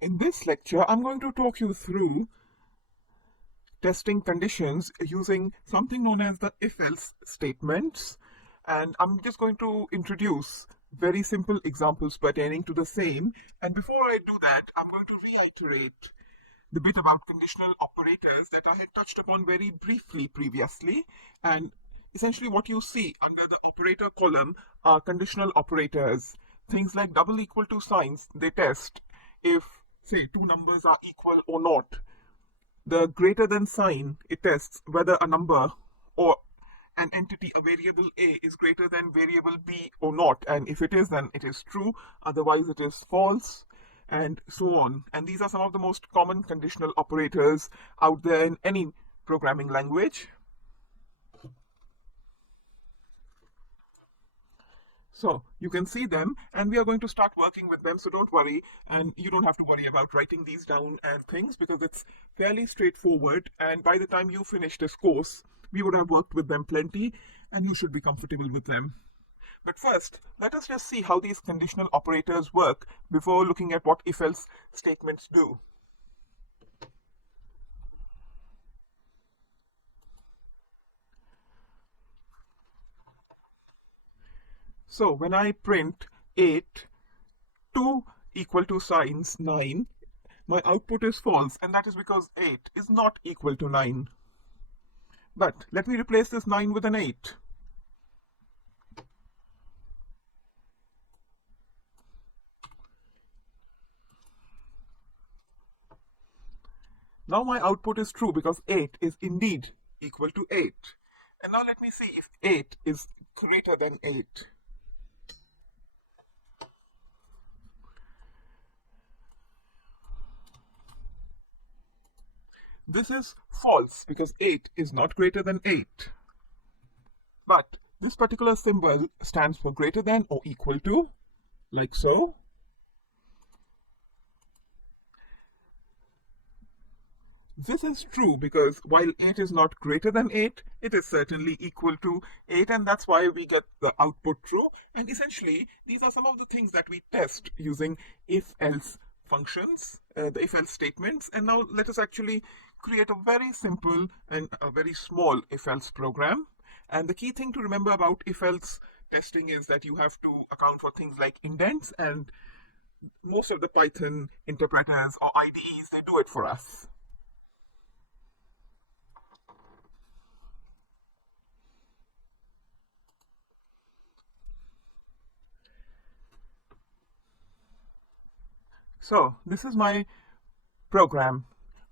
In this lecture, I'm going to talk you through testing conditions using something known as the if-else statements. And I'm just going to introduce very simple examples pertaining to the same. And before I do that, I'm going to reiterate the bit about conditional operators that I had touched upon very briefly previously. And essentially what you see under the operator column are conditional operators. Things like double equal to signs, they test if, say, two numbers are equal or not. The greater than sign, it tests whether a number or an entity, a variable A, is greater than variable B or not. And if it is, then it is true. Otherwise, it is false, and so on. And these are some of the most common conditional operators out there in any programming language. So you can see them, and we are going to start working with them, so don't worry, and you don't have to worry about writing these down and things, because it's fairly straightforward, and by the time you finish this course, we would have worked with them plenty, and you should be comfortable with them. But first, let us just see how these conditional operators work before looking at what if-else statements do. So when I print 8, 2 equal to signs 9, my output is false, and that is because 8 is not equal to 9. But let me replace this 9 with an 8. Now my output is true because 8 is indeed equal to 8. And now let me see if 8 is greater than 8. This is false because 8 is not greater than 8. But this particular symbol stands for greater than or equal to, like so. This is true because while 8 is not greater than 8, it is certainly equal to 8, and that's why we get the output true. And essentially, these are some of the things that we test using if-else functions, the if-else statements. And now let us actually create a very simple and a very small if-else program. And the key thing to remember about if-else testing is that you have to account for things like indents, and most of the Python interpreters or IDEs, they do it for us. So this is my program.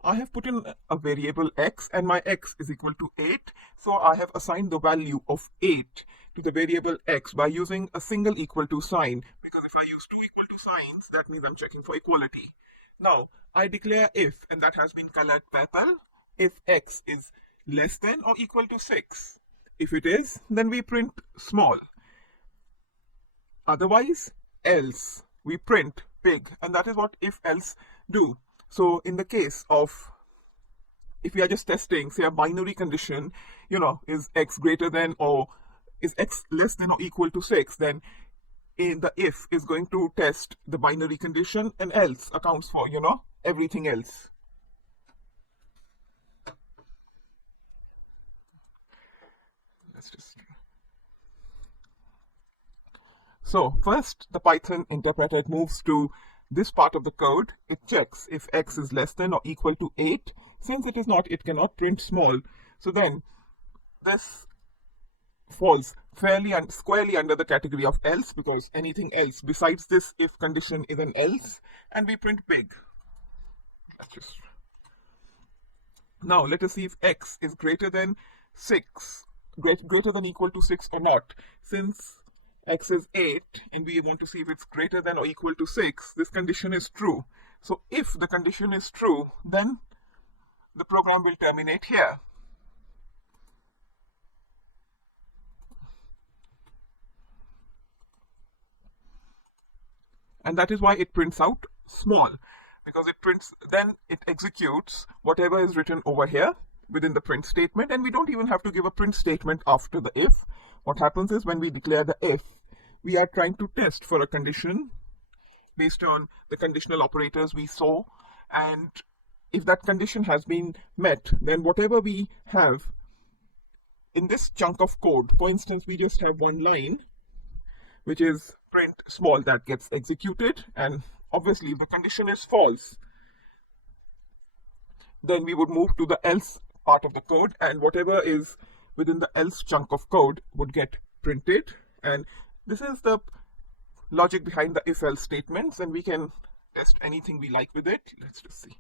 I have put in a variable x, and my x is equal to 8. So I have assigned the value of 8 to the variable x by using a single equal to sign, because if I use two equal to signs, that means I'm checking for equality. Now I declare if, and that has been colored purple, if x is less than or equal to 6. If it is, then we print small. Otherwise, else, we print big, and that is what if-else do. So in the case of, if we are just testing, say, a binary condition, is x greater than or is x less than or equal to 6, then in the if is going to test the binary condition, and else accounts for, everything else. Let's just... So first, the Python interpreter moves to this part of the code. It checks if x is less than or equal to 8. Since it is not, it cannot print small. So then this falls fairly and squarely under the category of else, because anything else besides this if condition is an else, and we print big. Now let us see if x is greater than 6, greater than equal to 6 or not. Since x is 8 and we want to see if it's greater than or equal to 6, this condition is true. So if the condition is true, then the program will terminate here. And that is why it prints out small, because then it executes whatever is written over here within the print statement, and we don't even have to give a print statement after the if. What happens is when we declare the if, we are trying to test for a condition based on the conditional operators we saw. And if that condition has been met, then whatever we have in this chunk of code, for instance, we just have one line, which is print small, that gets executed. And obviously, if the condition is false, then we would move to the else part of the code, and whatever is within the else chunk of code would get printed. And this is the logic behind the if-else statements, and we can test anything we like with it. Let's just see.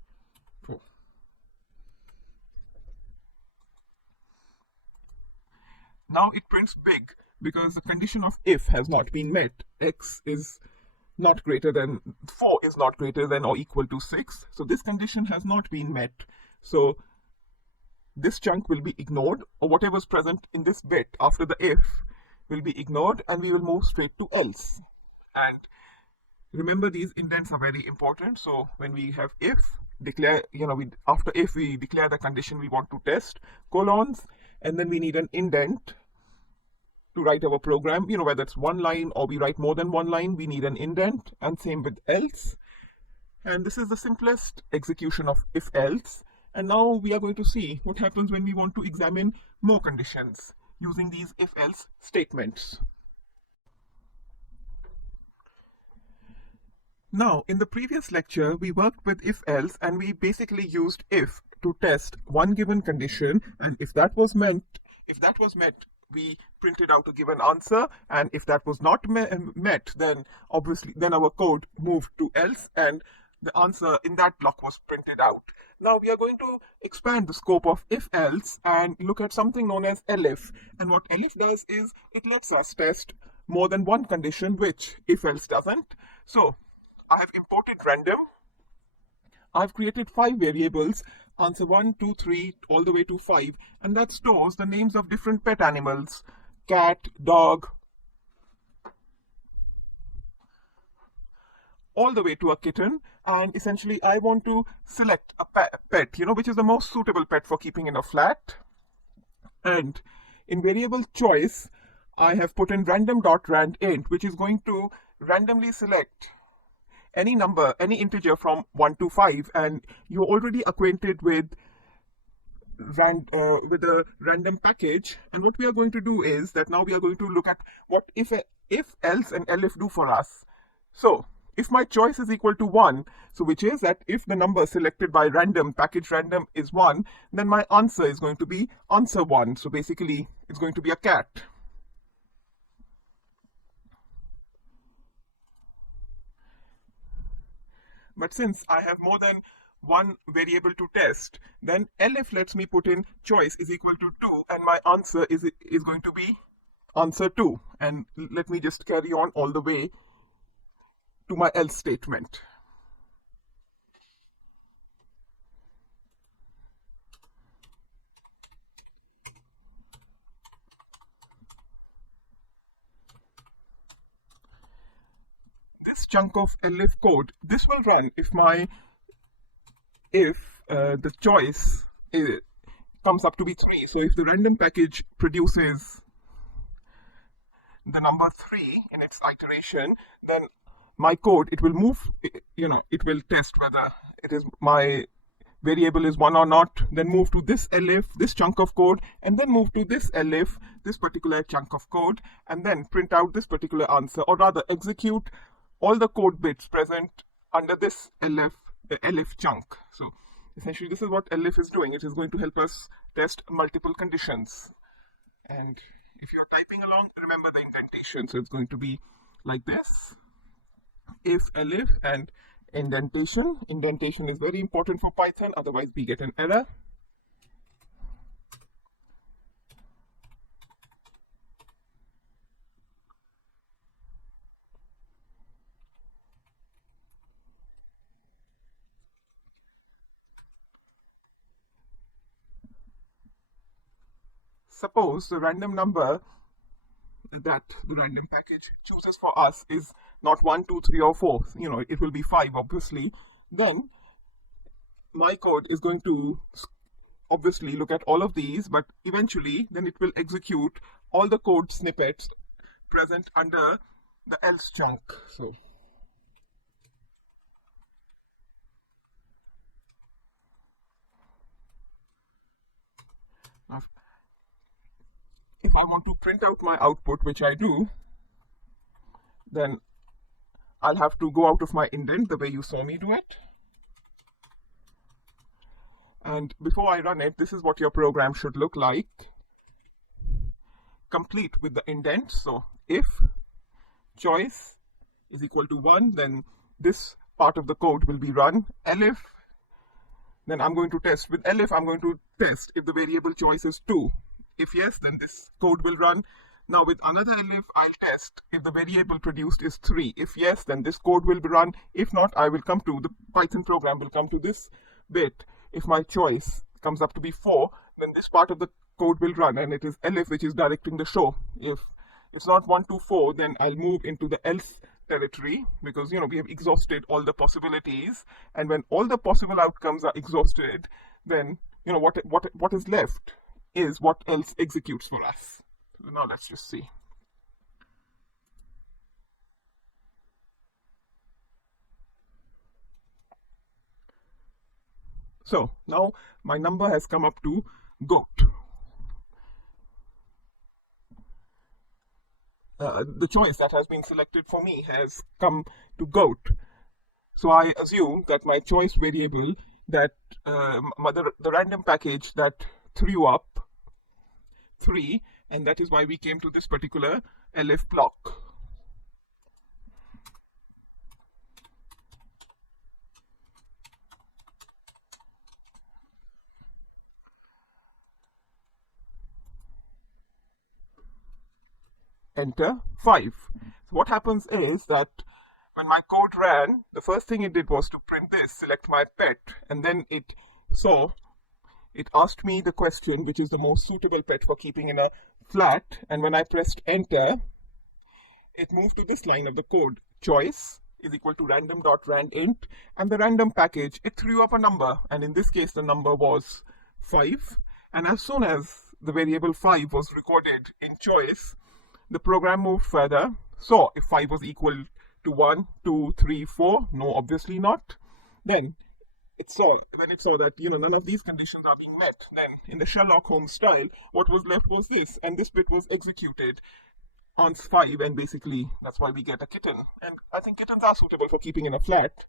Now it prints big because the condition of if has not been met. X is not greater than 4 is not greater than or equal to 6. So this condition has not been met. So this chunk will be ignored, or whatever's present in this bit after the if will be ignored, and we will move straight to else. And remember, these indents are very important. So when we have if, declare, after if we declare the condition we want to test, colons, and then we need an indent to write our program, whether it's one line or we write more than one line, we need an indent, and same with else. And this is the simplest execution of if else. And now we are going to see what happens when we want to examine more conditions using these if else statements. Now, in the previous lecture, we worked with if else, and we basically used if to test one given condition, and if that was met, we printed out a given answer, and if that was not met, then obviously our code moved to else, and the answer in that block was printed out. Now we are going to expand the scope of if else and look at something known as elif. And what elif does is it lets us test more than one condition, which if else doesn't. So I have imported random. I've created 5 variables, answer 1, 2, 3, all the way to 5, and that stores the names of different pet animals, cat, dog, all the way to a kitten. And essentially I want to select a pet, which is the most suitable pet for keeping in a flat. And in variable choice, I have put in random.randint, which is going to randomly select any number, any integer from 1 to 5, and you're already acquainted with a random package. And what we are going to do is that now we are going to look at what if else and elif do for us. So if my choice is equal to 1, so which is that if the number selected by random, package random, is 1, then my answer is going to be answer 1. So basically it's going to be a cat. But since I have more than one variable to test, then elif lets me put in choice is equal to 2, and my answer is going to be answer 2. And let me just carry on all the way to my else statement. This chunk of elif code, this will run if the choice comes up to be 3. So if the random package produces the number 3 in its iteration, then my code, it will move, it will test whether it is my variable is 1 or not, then move to this elif, this chunk of code, and then move to this elif, this particular chunk of code, and then print out this particular answer, or rather execute all the code bits present under this elif chunk. So essentially this is what elif is doing. It is going to help us test multiple conditions. And if you're typing along, remember the indentation. So it's going to be like this: if elif and indentation. Indentation is very important for Python, otherwise we get an error. Suppose the random number that the random package chooses for us is not 1, 2, 3, or 4. It will be 5, obviously. Then my code is going to obviously look at all of these, but eventually then it will execute all the code snippets present under the else chunk. So if I want to print out my output, which I do, then I'll have to go out of my indent the way you saw me do it. And before I run it, this is what your program should look like, complete with the indent. So if choice is equal to 1, then this part of the code will be run. Elif, then I'm going to test. With elif, I'm going to test if the variable choice is 2. If yes, then this code will run. Now with another elif, I'll test if the variable produced is 3. If yes, then this code will be run. If not, I will come to, the Python program will come to this bit. If my choice comes up to be 4, then this part of the code will run, and it is elif which is directing the show. If it's not 1 to 4, then I'll move into the else territory, because we have exhausted all the possibilities, and when all the possible outcomes are exhausted, then what is left is what else executes for us. Now let's just see. So now my number has come up to goat. The choice that has been selected for me has come to goat. So I assume that my choice variable, that the random package that threw up 3, and that is why we came to this particular elif block. Enter 5. So what happens is that when my code ran, the first thing it did was to print this, select my pet, and then it asked me the question, which is the most suitable pet for keeping in a flat, and when I pressed enter, it moved to this line of the code. Choice is equal to random.randint, and the random package, it threw up a number, and in this case the number was 5, and as soon as the variable 5 was recorded in choice, the program moved further. So if 5 was equal to 1, 2, 3, 4, no, obviously not. Then when it saw that none of these conditions are being met, then in the Sherlock Holmes style, what was left was this, and this bit was executed on 5, and basically that's why we get a kitten. And I think kittens are suitable for keeping in a flat.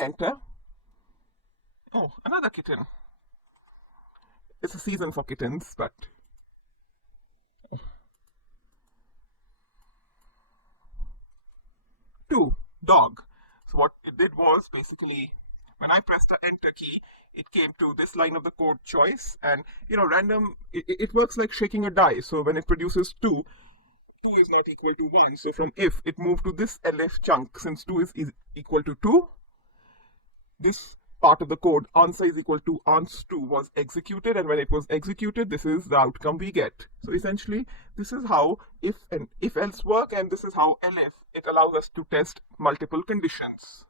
Enter. Oh, another kitten. It's a season for kittens, but 2, dog. So what it did was, basically, when I pressed the enter key, it came to this line of the code choice, and random, it works like shaking a die. So when it produces 2 is not equal to 1. So from if, it moved to this elif chunk. Since 2 is equal to 2, this part of the code, answer is equal to ans2, was executed, and when it was executed, this is the outcome we get. So essentially, this is how if and if else work, and this is how elif, it allows us to test multiple conditions.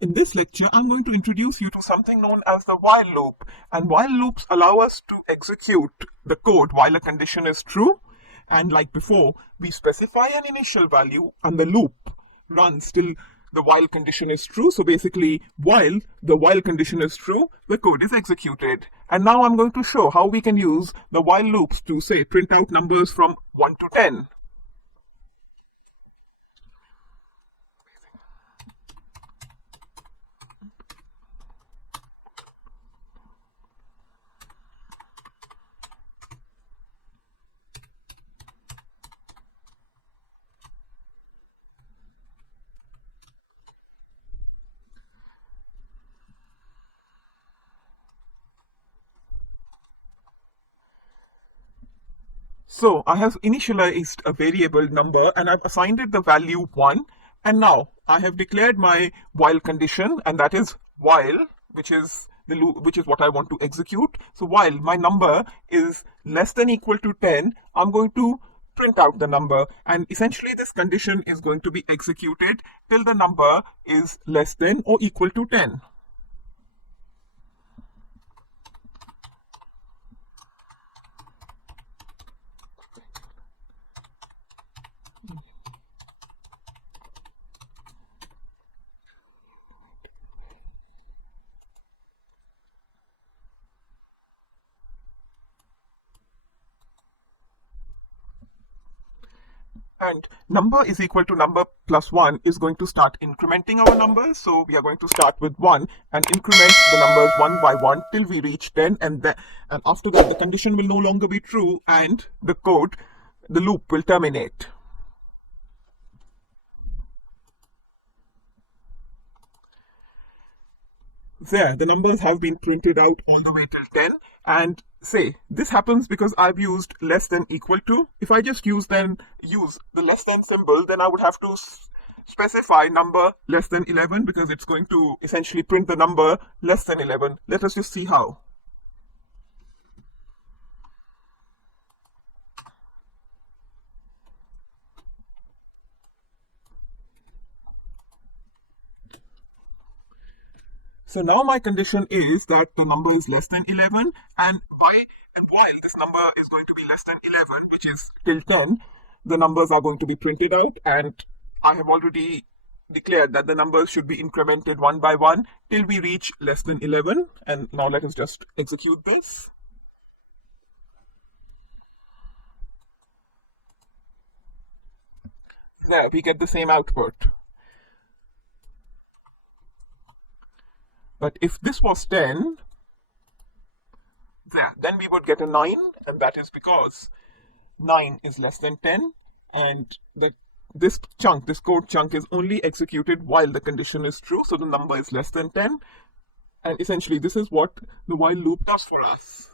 In this lecture, I'm going to introduce you to something known as the while loop, and while loops allow us to execute the code while a condition is true, and like before, we specify an initial value and the loop runs till the while condition is true. So basically, while the while condition is true, the code is executed. And now I'm going to show how we can use the while loops to, say, print out numbers from 1 to 10. So I have initialized a variable number and I've assigned it the value 1. And now I have declared my while condition, and that is while, which is the loop, which is what I want to execute. So while my number is less than equal to 10, I'm going to print out the number, and essentially this condition is going to be executed till the number is less than or equal to 10. And number is equal to number plus 1 is going to start incrementing our numbers. So we are going to start with 1 and increment the numbers 1 by 1 till we reach 10. And after that, the condition will no longer be true and the loop will terminate. There, the numbers have been printed out all the way till 10. And say, this happens because I've used less than equal to. If I just use the less than symbol, then I would have to specify number less than 11 because it's going to essentially print the number less than 11. Let us just see how. So now my condition is that the number is less than 11, and while this number is going to be less than 11, which is till 10, the numbers are going to be printed out, and I have already declared that the numbers should be incremented 1 by 1 till we reach less than 11. And now let us just execute this. There, we get the same output. But if this was 10, then we would get a 9, and that is because 9 is less than 10, and this code chunk is only executed while the condition is true, so the number is less than 10. And essentially, this is what the while loop does for us.